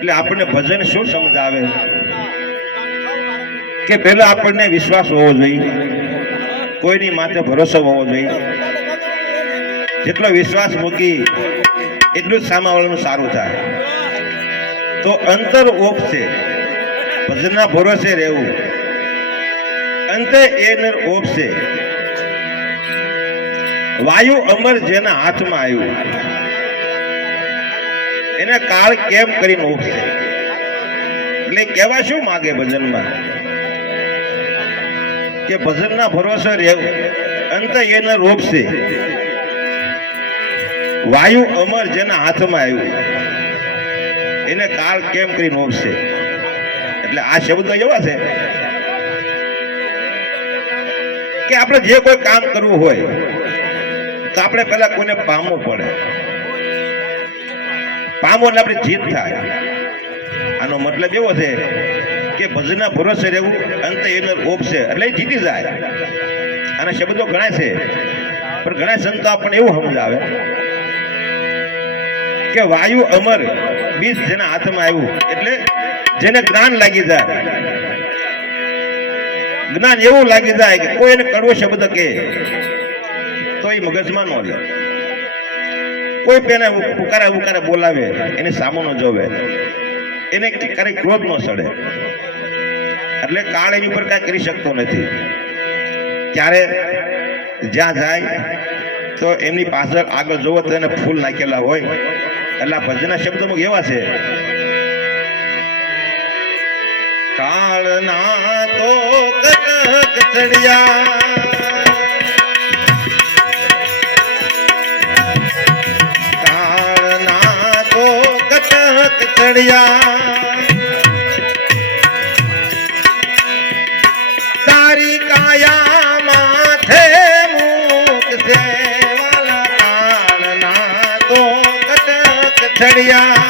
એટલે આપણને ભજન શું સમજાવે કે પહેલા આપણને વિશ્વાસ હોવો જોઈએ, કોઈની માથે ભરોસો હોવો જોઈએ. જેટલો વિશ્વાસ મૂકી એટલું જ સામાવાળાનું સારું થાય. તો અંતર ઓપશે, ભજનના ભરોસે રહેવું. અંતે એનર ઓપશે, વાયુ અમર જેના હાથમાં આવ્યું એને કાળ કેમ કરીને ઓપશે. એટલે કહેવા શું માગે ભજનમાં કે ભજનના ભરોસે રહેવું, અંતે એને રોપશે, વાયુ અમર જેના હાથમાં આવ્યું એને કાળ કેમ કરીને ઓપશે. એટલે આ શબ્દો એવા છે કે આપણે જે કોઈ કામ કરવું હોય તો આપણે પહેલા કોઈને પામવું પડે. પામો એટલે આપણે જીત થાય. આનો મતલબ એવો છે કે ભજનના ભરોસે રહેવું, અંતે એને ઓપશે એટલે જીતી જાય. આના શબ્દો ઘણા છે, પણ ઘણા સંતો આપણને એવું સમજાવે કે વાયુ અમર બીજ જેના હાથમાં આવ્યું એટલે જેને જ્ઞાન લાગી જાય, જ્ઞાન એવું લાગી જાય કે કોઈ એને કડવો શબ્દ કહે તો એ મગજમાં ન લે. કોઈ પેને ઉકારે બોલાવે એને સામો ન જોવે, એને ક્યારેક ક્રોધ ન સડે. એટલે કાળ એની ઉપર કાંઈ કરી શકતો નથી. ત્યારે જ્યાં જાય તો એમની પાછળ આગળ જોવો તો એને ફૂલ નાખેલા હોય. એટલે આ ભજનના શબ્દોમાં એવા છે, કાળના તો કટક ચડિયા, કાળના તો કટક ચડિયા, તારી કાયા માથે મૂકશે વાલા, કાળના તો કટક ચડિયા,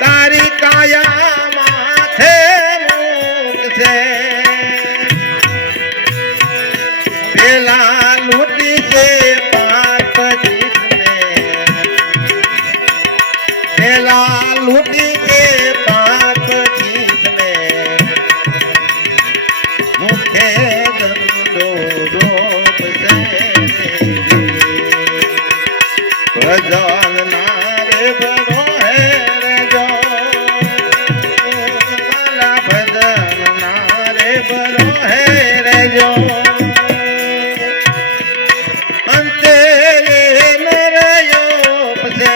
તારી કાયા માથે મૂકશે, પેલા લૂટી છે પાર્વતીને, પેલા લૂટી છે પાર્વતીને, મુખે દંડો રોપશે, ભજન નારે ભરો હે રેજો, માલા ભજન નારે ભરો હે રેજો, અંતે નરયોપસે,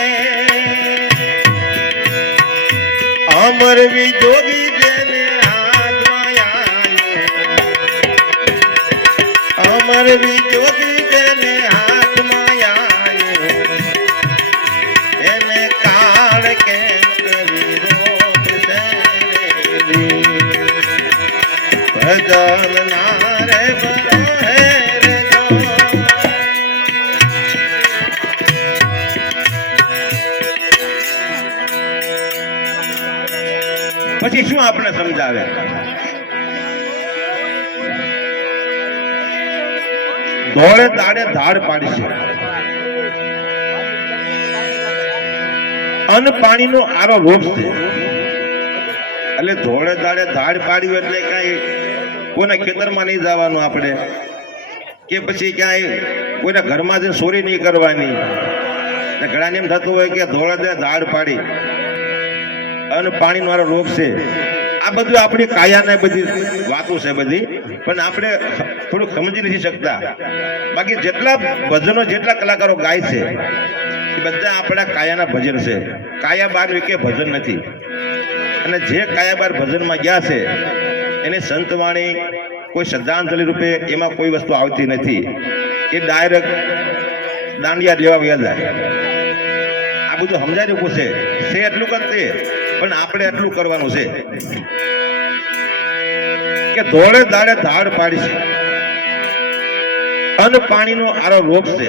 અમર વિજોગી જેને હાથમાં આવ્યું, અમર વિજોગી જેને હાથમાં આવ્યું એને કાળ કેમ કરી રોકશે, ભજન નારે ભરો હે રેજો. પછી શું આપણે સમજાવે, ધોળે દાડે ધાડ પાડશે, અન્ન પાણીનો આરો રોપશે. એટલે ધોળે દાડે ધાડ પાડ્યું એટલે કઈ કોઈના ખેતરમાં નહીં જવાનું આપણે, કે પછી ક્યાંય કોઈના ઘરમાં જઈને ચોરી નહીં કરવાની. ઘણાને એમ થતું હોય કે ધોળે દાડે ધાડ પાડી અને પાણીનો આરો રોપશે. આ બધું આપણી કાયાને બધી વાતો છે બધી, પણ આપણે થોડુંક સમજી નથી શકતા. બાકી જેટલા ભજનો જેટલા કલાકારો ગાય છે એ બધા આપણા કાયાના ભજન છે. કાયા બાર કે ભજન નથી. અને જે કાયા બાર ભજનમાં ગયા છે એને સંતવાણી કોઈ શ્રદ્ધાંજલિ રૂપે એમાં કોઈ વસ્તુ આવતી નથી. એ ડાયરેક્ટ દાંડિયા લેવા વ્યા જાય. આ બધું સમજાય પૂછે છે એટલું કરતે, પણ આપણે એટલું કરવાનું છે કે ધોળે દાડે ધાડ પાડશે, અન્ન પાણીનો આરો રોપશે,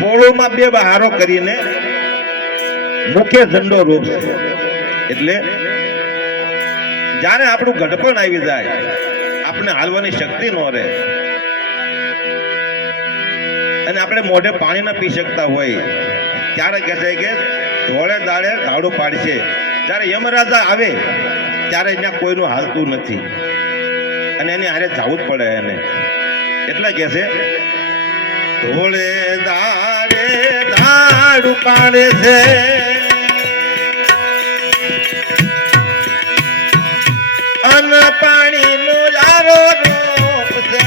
પોળોમાં બે બહારો કરીને મુખે ઝંડો રોપશે. એટલે જ્યારે આપણું ઘડપણ આવી જાય, આપણે હાલવાની શક્તિ ન રહે અને આપણે આપણે મોઢે પાણી ન પી શકતા હોય ત્યારે કહે છે કે ધોળે દાડે ધાડું પાડશે. જ્યારે યમરાજા આવે ત્યારે ત્યાં કોઈનું હાલતું નથી અને એને હારે જવું જ પડે એને. એટલે કહે છે ધોળે દાડે ધાડું પાડે છે અન પાણી નો યારો રૂપ છે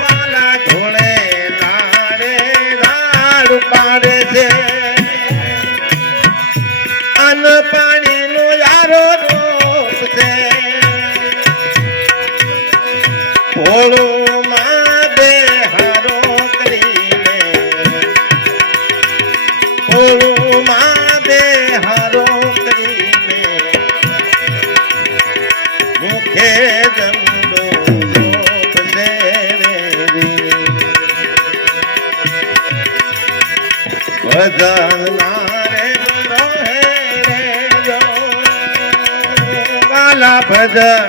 વાલા. ધોળે દાડે ધાડું પાડે છે અન પાણી નો યારો રૂપ છે. ભોળું માં બે હારો કરીને ભોળું માં બે હારો કરીને મુખે દંડો જોપ છે ભજન મારે બરો હે જો વાલા ભજન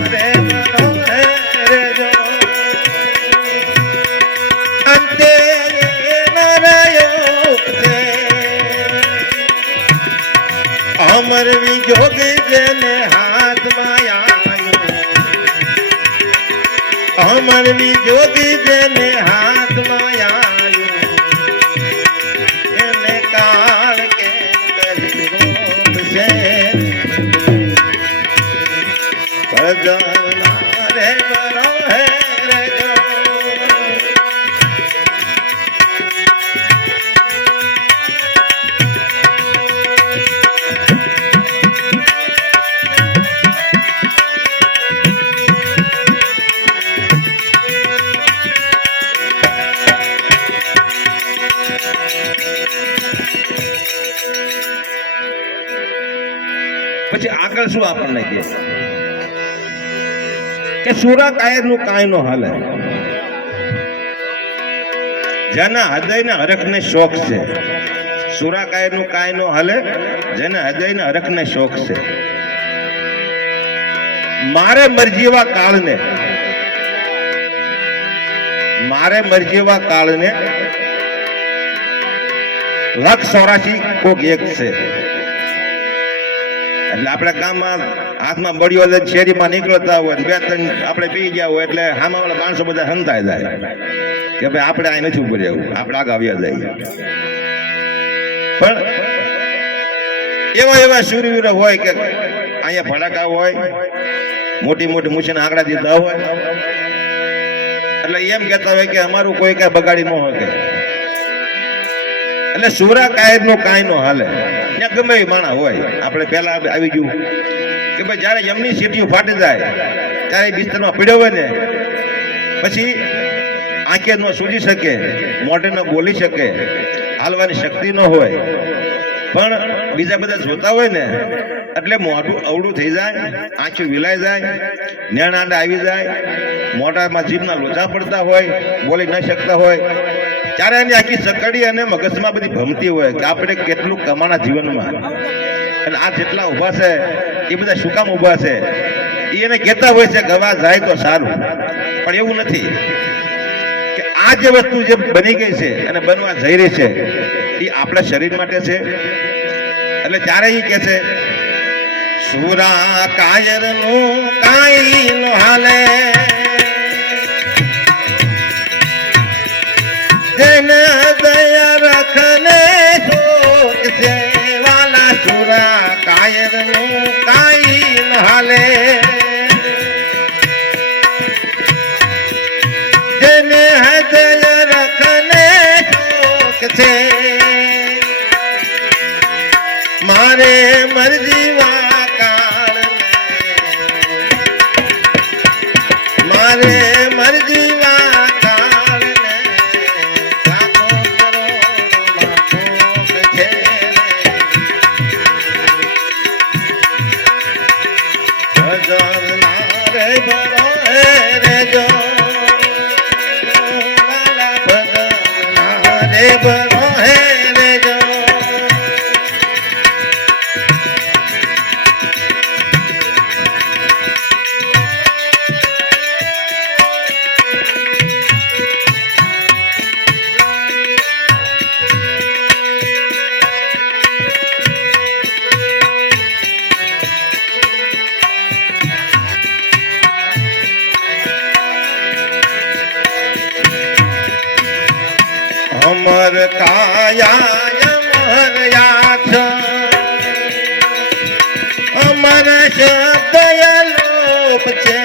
મારે બરો હે જો અંતે નરયુગ છે અમર વિજોગ જેને હાથમાં આવ્યું અમર વિજોગ જેને હાથમાં આવ્યું એને કાળ કે કરી રૂપ છે ભજન રે બરો હે રે જો. પછી આગળ શું આપણને કહે કે સુરા કાયર નું કાંઈ નો હાલે. જેના હૃદય ને હરખ ને શોખ છે સુરા કાયર નું કાંઈ નો હાલે જેના હૃદય ને હરખ ને શોખ છે. મારે મરજીવા કાળને મારે મરજીવા કાળને 184 કોક એક છે. એટલે આપણે ગામમાં હાથમાં બળ્યો એટલે શેરીમાં નીકળતા હોય બે ત્રણ આપણે પી ગયા હોય એટલે સામાવાળા માણસો બધા હંતાઈ જાય કે ભાઈ આપણે અહીં નથી ઉભું રહેવું, આપણે આગળ આવ્યા જઈએ. પણ એવા એવા શૂરવીરો હોય કે અહીંયા ભડાકા હોય, મોટી મોટી મૂછીના આંકડા દીધા હોય એટલે એમ કહેતા હોય કે અમારું કોઈ કાંઈ બગાડી ન શકે. એટલે સુરા કાયર નું કાંઈ નો હાલે. ત્યાં ગમે એ માણા હોય આપણે પહેલા આવી ગયું કે ભાઈ જયારે એમની સીટીઓ ફાટી જાય ત્યારે બિસ્તરમાં પીડ્યો હોય ને પછી આંખે ન સૂજી શકે, મોઢે ન બોલી શકે, હાલવાની શક્તિ ન હોય, પણ બીજા બધા જોતા હોય ને એટલે મોઢું અવળું થઈ જાય, આંખી વિલાઈ જાય, નેણાંડા આવી જાય, મોઢામાં જીભના લોચા પડતા હોય, બોલી ન શકતા હોય ત્યારે એની આખી સકડી અને મગજમાં બધી ભમતી હોય કે આપણે કેટલું કમાણા જીવનમાં. એટલે આ જેટલા ઊભા છે એ બધા શું કામ ઊભા છે એને કહેતા હોય છે ગવા જાય તો સારું, પણ એવું નથી કે આ જે વસ્તુ જે બની ગઈ છે અને બનવા જઈ રહી છે એ આપણા શરીર માટે છે. એટલે ત્યારે એ કહે છે સુરા કાયર નું કાંઈ નો હાલે જેને દયા રખને શોક છે વાલા. સુરા કાયર નું કાંઈ ન હાલે જેને દયા રખને શોક છે. મારે મરજીવા કાળને મારે મરજીવા કાળને લાખો કરોડ છે. ભજન મારે બરો રે જો વાલા ભજન મારે બરો રે જો અમર કાયા અમર યાથ અમર શબ્દ લોપ છે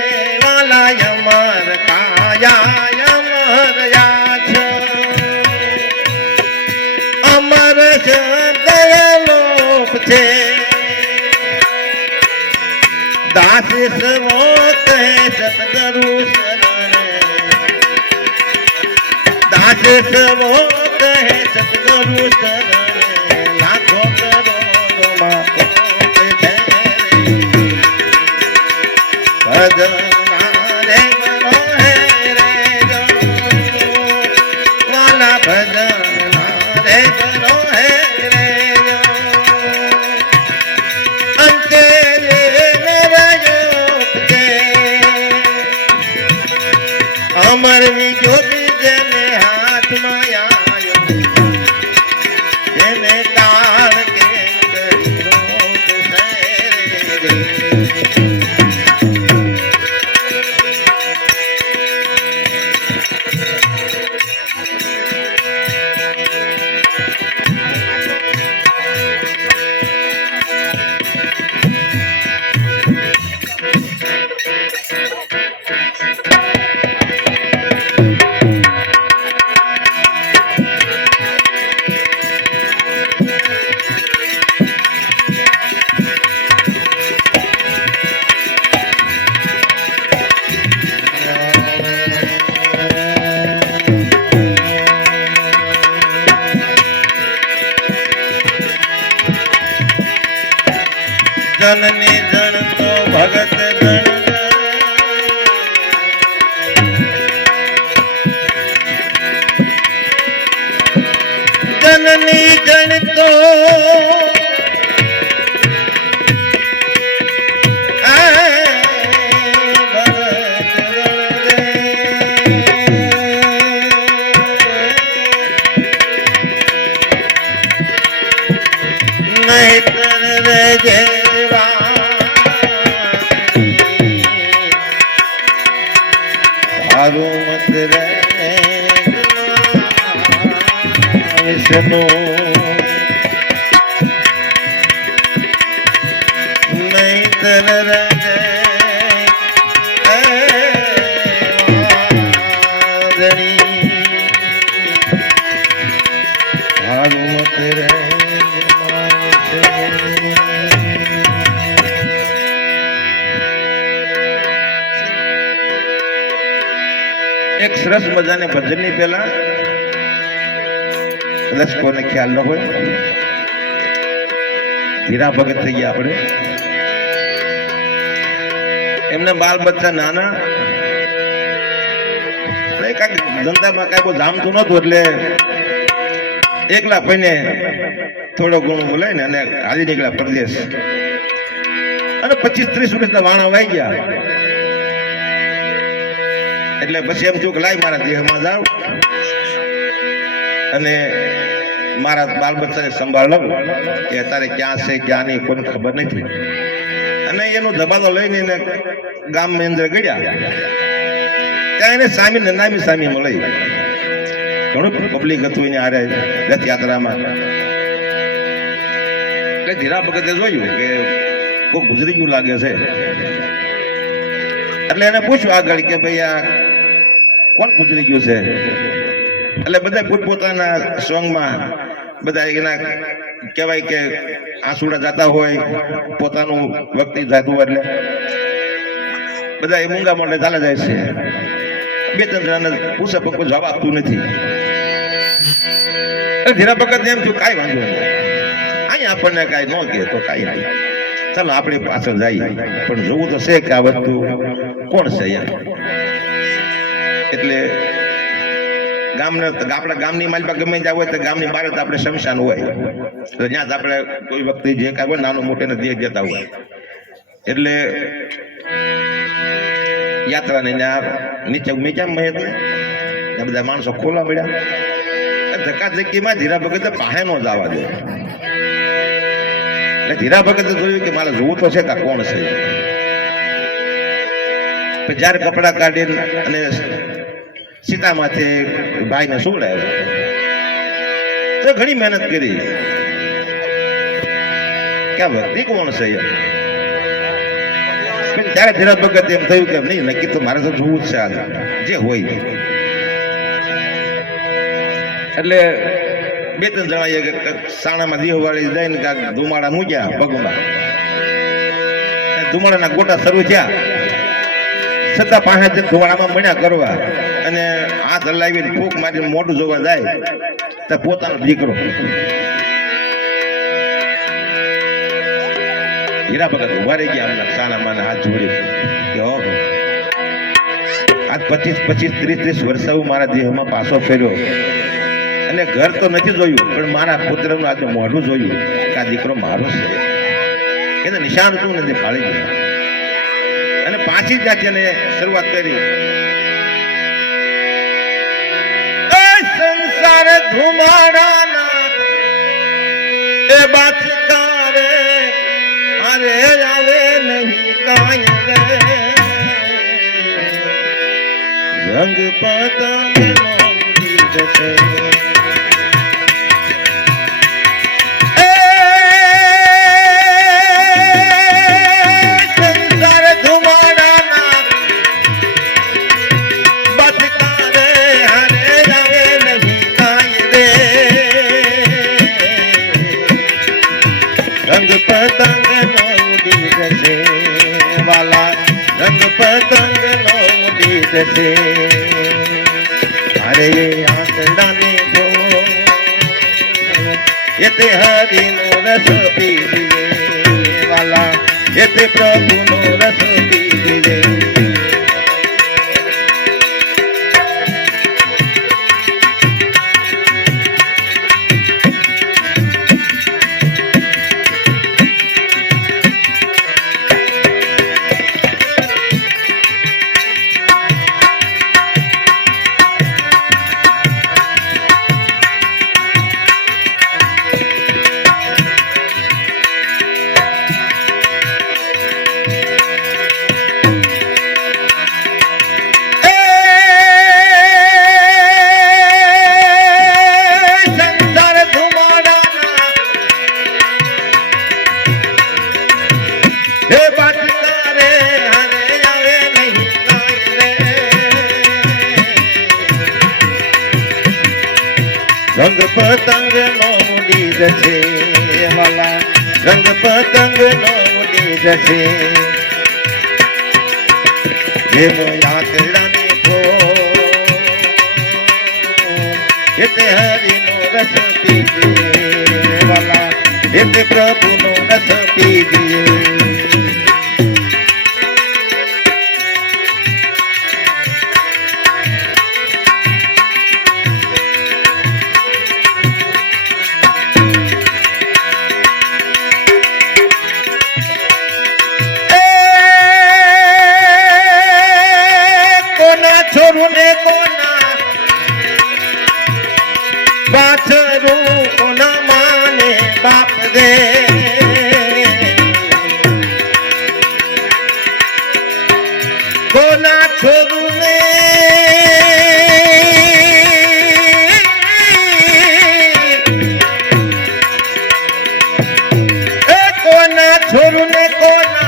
વાલા અમર કાયા અમર યાથ અમર શબ્દ લોપ છે દાસ સવો કહે સતગુરુ શરણ દાસ સવો કહે સતગુરુ શરણ લાખો કરોડો માં ભજન રે કરો હે રે જો વાલા ભજન રે કરો હે રે જો અંતે અમર વિજોગી જેને હાથમાં આવ્યો જેને કાળ કે કરી રોટ જનની જણ તો ભગત જનની જણ તો વિષ્ણુ નૈતર એક સરસ મજાને ભજનની પહેલા કદાચ કોને ખ્યાલ ન હોય ધીરા ભગત થઈ ગયા આપણે એમને બાલ બચ્ચા નાના કાંઈક ધંધામાં કાંઈ બહુ જામતું નતું એટલે એકલા ભાઈને થોડો ઘણું બોલાય ને અને હાલી નીકળ્યા પરદેશ અને 25-30 વર્ષના વાણા વાઈ ગયા એટલે પછી એમ થયું કે લાય મારા દેહમાં જાવ અને મારા બાલ બચ્ચાને સંભાળ લઉં કે અત્યારે ક્યાં છે ક્યાં નહીં કોઈને ખબર નથી અને એનો દબાદો લઈને એને ગામની અંદર ગળ્યા ત્યાં એને સામી નામી સામી મળી ઘણું પબ્લિક હતું એને હારે રથયાત્રામાં એટલે ધીરા ભગતે જોયું કે કોઈ ગુજરી ગયું લાગે છે એટલે એને પૂછ્યું આગળ કે ભાઈ આ કોણ ગુજરી ગયું છે એટલે બધા પોતપોતાના સોંગમાં બધા એના કહેવાય કે આંસુડા જાતા હોય પોતાનું વ્યક્તિ જાતું હોય એટલે બધા એ મૂંગા મોઢે ચાલે જાય છે બે ત્રણ જણાને પૂછે પણ કોઈ જવાબ આપતું નથી ધીરા ભગત એમ થયું કાંઈ વાંધો નહીં અહીંયા આપણને કાંઈ ન કહે તો કાંઈ નહીં ચાલો આપણે પાછળ જઈએ પણ જોવું તો છે કે આ વસ્તુ કોણ છે એટલે આપણા ગામની માલપા ગમે ત્યાં હોય તો ગામની બહાર તો આપણે શમશાન હોય તો ત્યાં જ આપણે કોઈ વ્યક્તિ જે કાંઈ હોય નાનું મોટેને દેહ દેતા હોય એટલે યાત્રાને ત્યાં નીચે મેચ્યા મહેતને બધા માણસો ખોલા મળ્યા ધક્કાધક્કીમાં ધીરા ભગતે પાસે નો જવા દે એટલે ધીરા ભગતે જોયું કે મારે જોવું તો છે કે કોણ છે જયારે કપડા કાઢીને અને સીતામાંથી ભાઈને શું લાવ્યો તો ઘણી મહેનત કરી ક્યાં ભક્તિ કોણ છે પણ ત્યારે જરા વખત એમ થયું કે નહીં નક્કી તો મારે તો જોવું જ છે આ જે હોય એટલે બે ત્રણ જણા સાણામાં દીવ વાળી જઈને કાંક ધુમાડા મૂક્યા પગમાં ધુમાડાના ગોટા શરૂ થયા છતાં પાસે ધુમાડામાં મળ્યા કરવા અને હાથ હલાવીને ફૂંક મારીને મોઢું જોવા જાય તો પોતાનો દીકરો હીરા ભગત ઉભા રહી ગયા એમના સાણામાં હાથ જોડી કે ઓહો આજ 25-30 વર્ષ મારા દેહમાં પાછો ફેર્યો અને ઘર તો નથી જોયું પણ મારા પુત્રનું આજે મોઢું જોયું કે આ દીકરો મારો છે એને નિશાન હતું ને ફાળી ગયું અને પાછી જ એને શરૂઆત કરી સંસાર ધુમાડાના એ બાચકારે અરે આવે નહીં કાંઈ રે રંગ પતંગ નો ગીત છે अरे आंकड़ा ने दो ये ते हरि नो रस पीजिए वाला ये ते प्रभु नो रस पीजिए रंग पतंग नो मुड़ी जसे वाला रंग पतंग नो मुड़ी जसे ये आंकड़ा ने को ये ते हरि नो रस पीजिए वाला ये ते प्रभु नो रस पीजिए छोरू ने कोना बाछरू कोना माने बाप दे कोना छोरू ने कोना छोरू ने कोना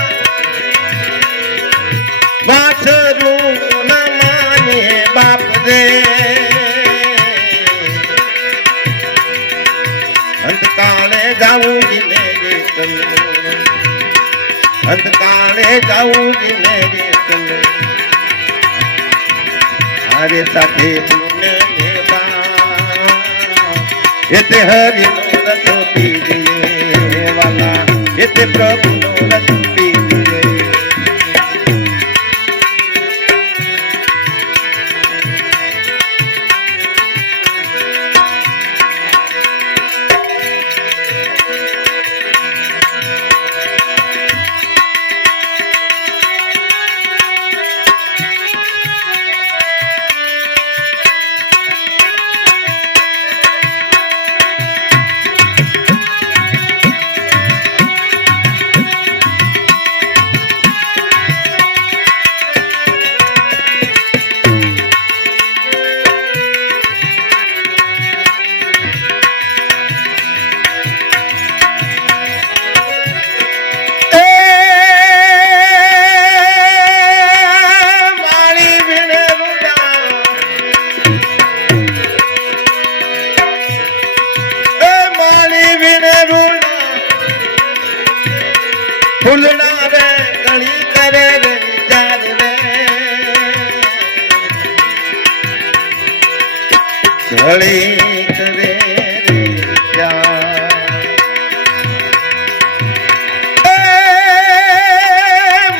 बाछरू बाप दे अंत काले जाऊंगी मेरे कल अंत काले जाऊंगी मेरे कल अरे साथे पुण्य देवा ये ते हरि नो रस पीजिए वाला ये ते प्रभु नो रस पीजिए ફૂલડા રે કણી કરે રે વિચાર રે ધળી કરે રે વિચાર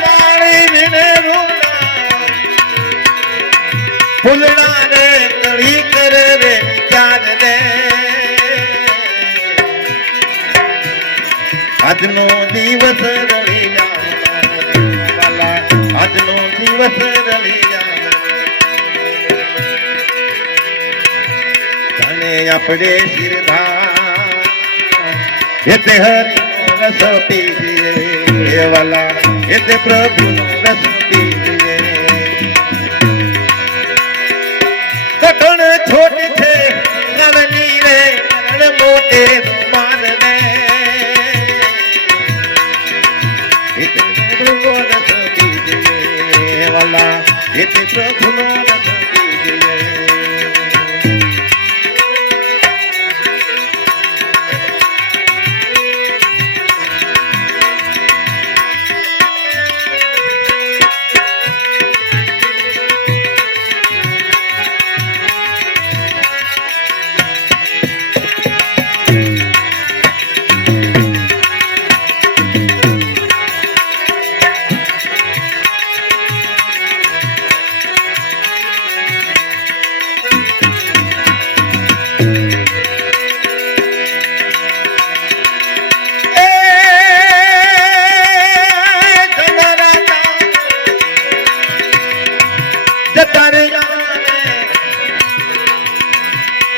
મારી વિને રૂડા ફૂલડા રે કણી કરે રે વિચાર રે આજનો દિવસ રળી વાલા આજનો દિવસ રળી જાને આપણે શિરધા એટલે હરિનો રસ પીજીએ વાલા એટલે પ્રભુનો રસ પીજીએ કઠણ છોટ છે રણની રે રણ મોટે માન રે એટલે પ્રભુનો રસ પીજીએ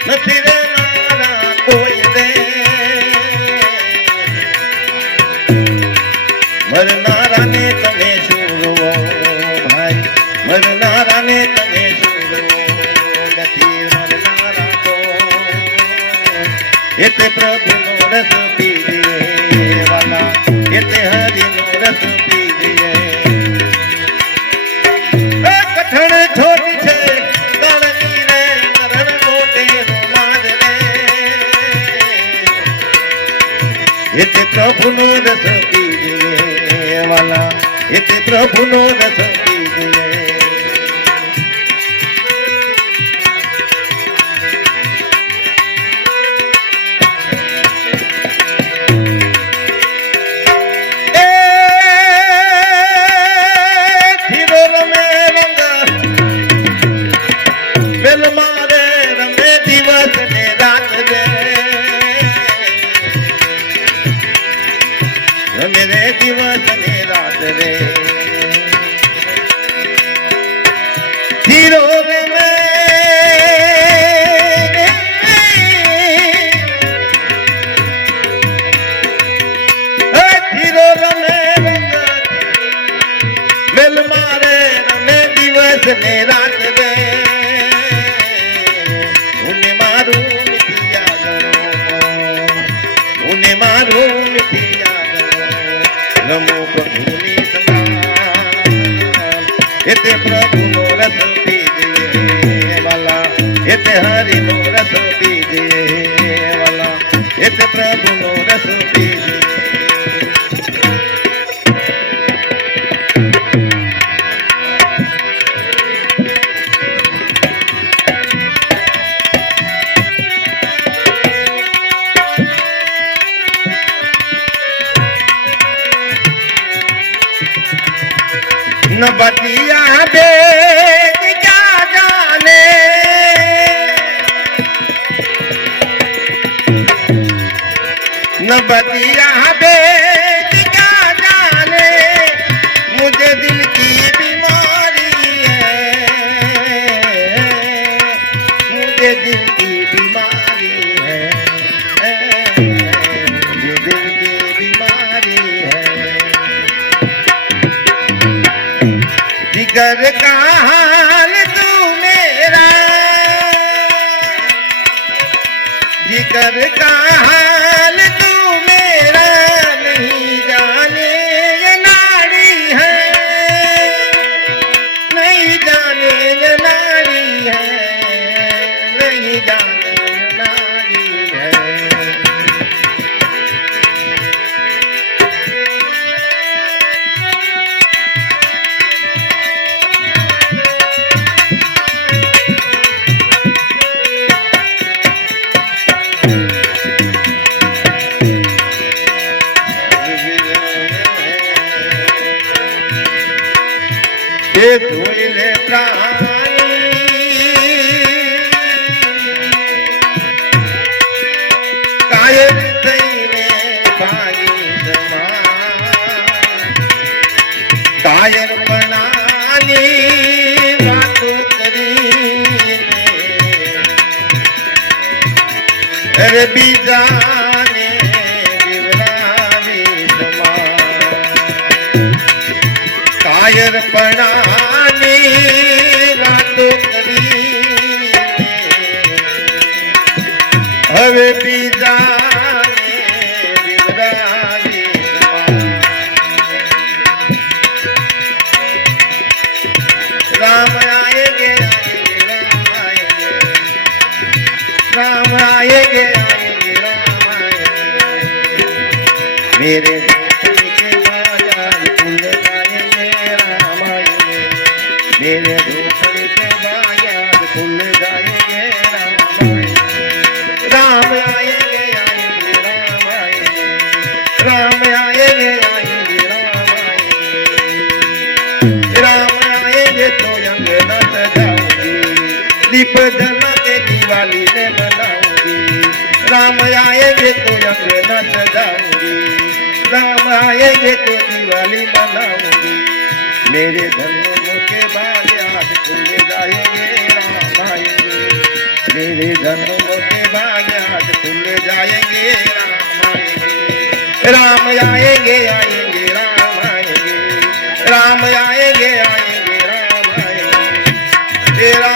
નથી રે નારા કોઈ રે મરનારા ને તમે શું રો ભાઈ મરનારા ને તમે શું રો નથી મરનારા તો એટલે પ્રભુનો રસ પીજીએ વાલા એટલે હરિનો રસ પીજીએ કઠણ છોડી છે એટલે પ્રભુનો રસ પીજીએ વાલા એટલે પ્રભુનો રસ પીજીએ ધીરો રમે રંગ વેલ મારે રમે દિવસ ને રાત રે મેરે દિવસ ને રાત રે ધીરો રે ધીરો રમે વેલ મારે રમે દિવસ ને રાત રે ઉને મારું ઉને મારું નમો પ્રભુની સંગાન એટલે પ્રભુનો રસ પીજીએ વાલા એટલે હરિનો રસ પીજીએ વાલા એટલે પ્રભુનો રસ પીજીએ न बतिया दे क्या जाने न बतिया दे क्या जाने मुझे दिल की बीमारी है मुझे दिल की बीमारी है मुझे दिल की बीमारी है जिगर का हाल तू मेरा जिगर का हाल तू मेरा नहीं जाने ये नाड़ी है नहीं जाने ये नाड़ी है नहीं जाने ये नाड़ी है હવે બીજાને વિવરાવી કાયરપણાની રાતો કરી હવે બીજાને વિવરાવી રામ આયેગે राम आएंगे आएंगे राम आएंगे मेरे झोपड़ी के बाजार खुल जाएंगे राम आएंगे मेरे झोपड़ी के बाजार खुल जाएंगे राम आएंगे आएंगे राम आएंगे राम आएंगे आएंगे राम आएंगे तो अंगना सजाऊंगी दीप जला के दिवाली में मनाऊंगी राम आएंगे तो अंगना सजाऊंगी राम आएंगे तो दिवाली मनाऊंगी मेरे धर्मों के बाग आज खुल जाएंगे राम आएंगे मेरे धर्मों के बाग आज खुल जाएंगे राम आएंगे आएंगे राम आएंगे राम आएंगे आएंगे राम आएंगे तेरा